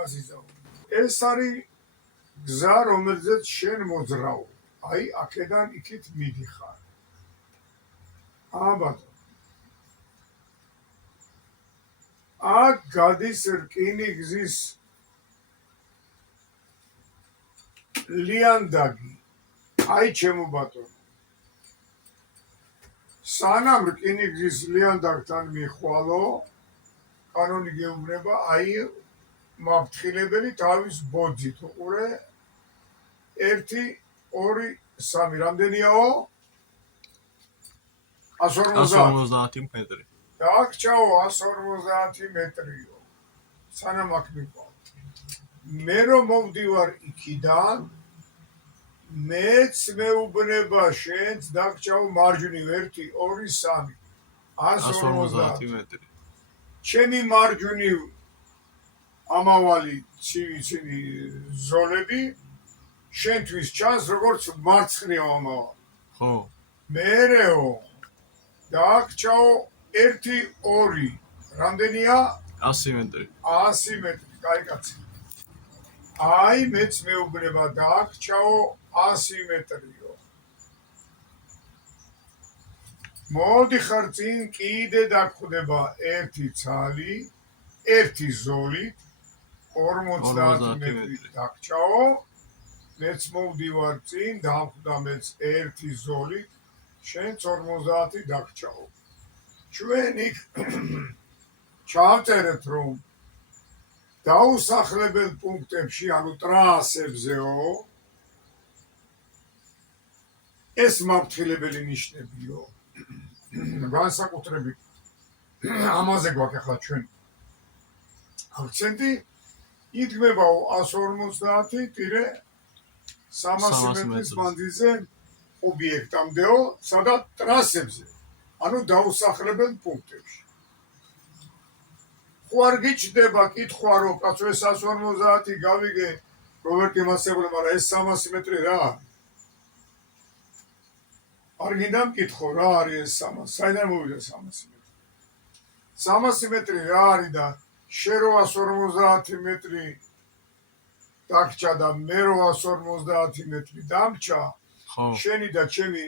იმას იზამო. ეს არის გზა, რომელზეც შენ მოძრაობ. აი, აქედან იქით მიდიხარ. ბატონო. აქ გადის რკინიგზის ლიანდაგი. აი, ჩემო ბატონო. სანამ რკინიგზის ლიანდაგთან მიხვალო, კანონი გეუბნება, აი, მაფრთხილებელი თავის ბოძით უყურე 1 2 3 რამდენიაო? 150 მეტრი. დაგჭაო 150 მეტრიო. სანამ აქ მიყვალ. მე რომ მოვდივარ იქიდან, მეც მეუბნება შენც დაგჭაო მარჯვნივ 1 2 3 150 მეტრი. ჩემი მარჯვნივ ამავალი ცივი ზოლები შენთვის ჩანს როგორც მარცხნივ ამავალი. ხო. მერეო დაგჭაო 1 2 რამდენია? 100 მეტრი. 100 მეტრი, კაი კაცი. აი, მეც მეუბნება დაგჭაო 100 მეტრიო. მოდიხარ წინ, კიდე დაგხვდება 1 ცალი, 1 ზოლით, 50 მეტრი დაგჭაო. მეც მოვდივარ წინ, დამხვდა მეც 1 ზოლით, შენც 50 დაგჭაო. ჩვენ იქ ჩავწერეთ, რომ დაუსახლებელ პუნქტებში, ანუ ტრასებზეო, ეს მაფრთხილებელი ნიშნებიო. განსაკუთრებით ამაზე გვაქვს ახლა ჩვენ აქცენტი, იდგმება 150-300 მეტრის მანძილზე ობიექტამდეო, სადაც ტრასებზე, ანუ დაუსახლებელ პუნქტებში. ხო არ გიჩნდება კითხვა, რომ კაცო ეს 150 გავიგე, რობერტი მასებული, მაგრამ ეს 300 მეტრი რა არის? არ გინდა მკითხო, რა არის ეს 300? საიდან მოვიდა 300 მეტრი? 300 მეტრი რა არის და შენ რო 150 მეტრი დაგჭა და მე რო 150 მეტრი დამჭა, შენი და ჩემი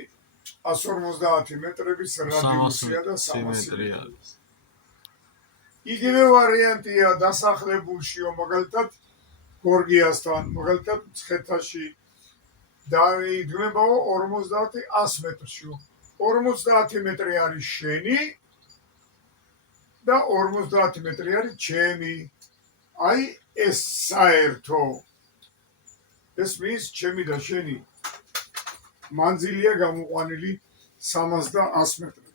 150 მეტრების რადიუსია და 300 მეტრი. იგივე ვარიანტია დასახლებულშიო, მაგალითად გორგიასთან, მაგალითად მცხეთაში და იდგმებაო 50-100 მეტრშიო. 50 მეტრი არის შენი და 50 მეტრი არის ჩემი. აი, ეს საერთო. ეს მის ჩემი და შენი მანძილია გამოყვანილი 300 და 100 მეტრი.